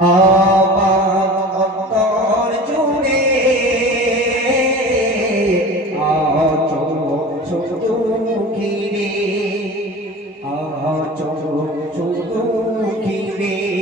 আমার জুড়ে আছো শুধু ঘিরে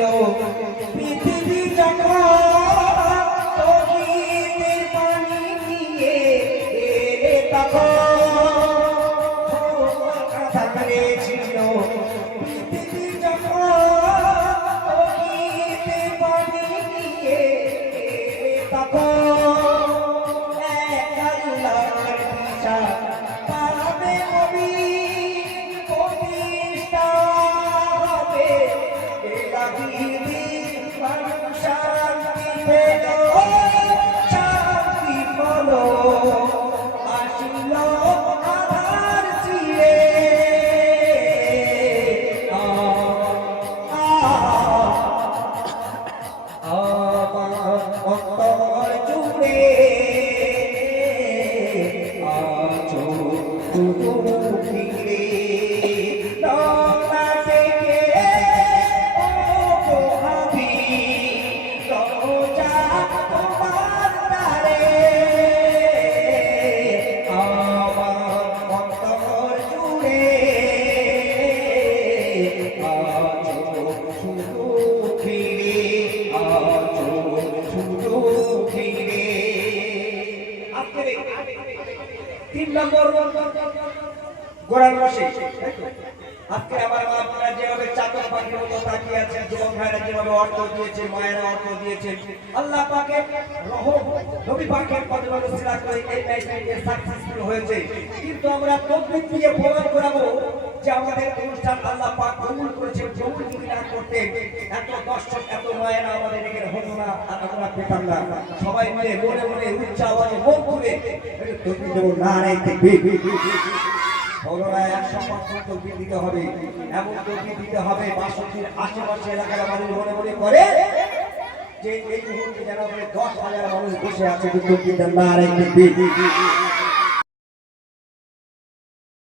la আছে তিন নম্বর গোড়ার বসে আজকে আমার মা আপনারা যেভাবে চাকর পাখির মতো তাকিয়ে আছেন, যুবক ভাইরা যেভাবে অর্থ দিয়েছে মায়েরা অর্থ দিয়েছেন, আল্লাহ পাকে রহম, নবী পাকের সিরা করে এই ম্যাচটি সাকসেসফুল হয়েছে। কিন্তু আমরা তকবির দিয়ে প্রমাণ করাবো যে আমাদের অনুষ্ঠান আল্লাহ পাক কবুল করেছে কবুল যদি না করতেন, এত দর্শক মায়েরা আমাদের এখানে হতো না আর পেতাম না। সবাই মিলে মনে মনে উচ্চ আওয়াজে মন খুলে না রে করোনা একশো পার্সেন্ট দিতে হবে। এমন তকবির দিতে হবে বাসন্তীর আশেপাশে এলাকার মানুষ মনে মনে করে যে এই যেন দশ হাজার মানুষ বসে আছে তকবির না রে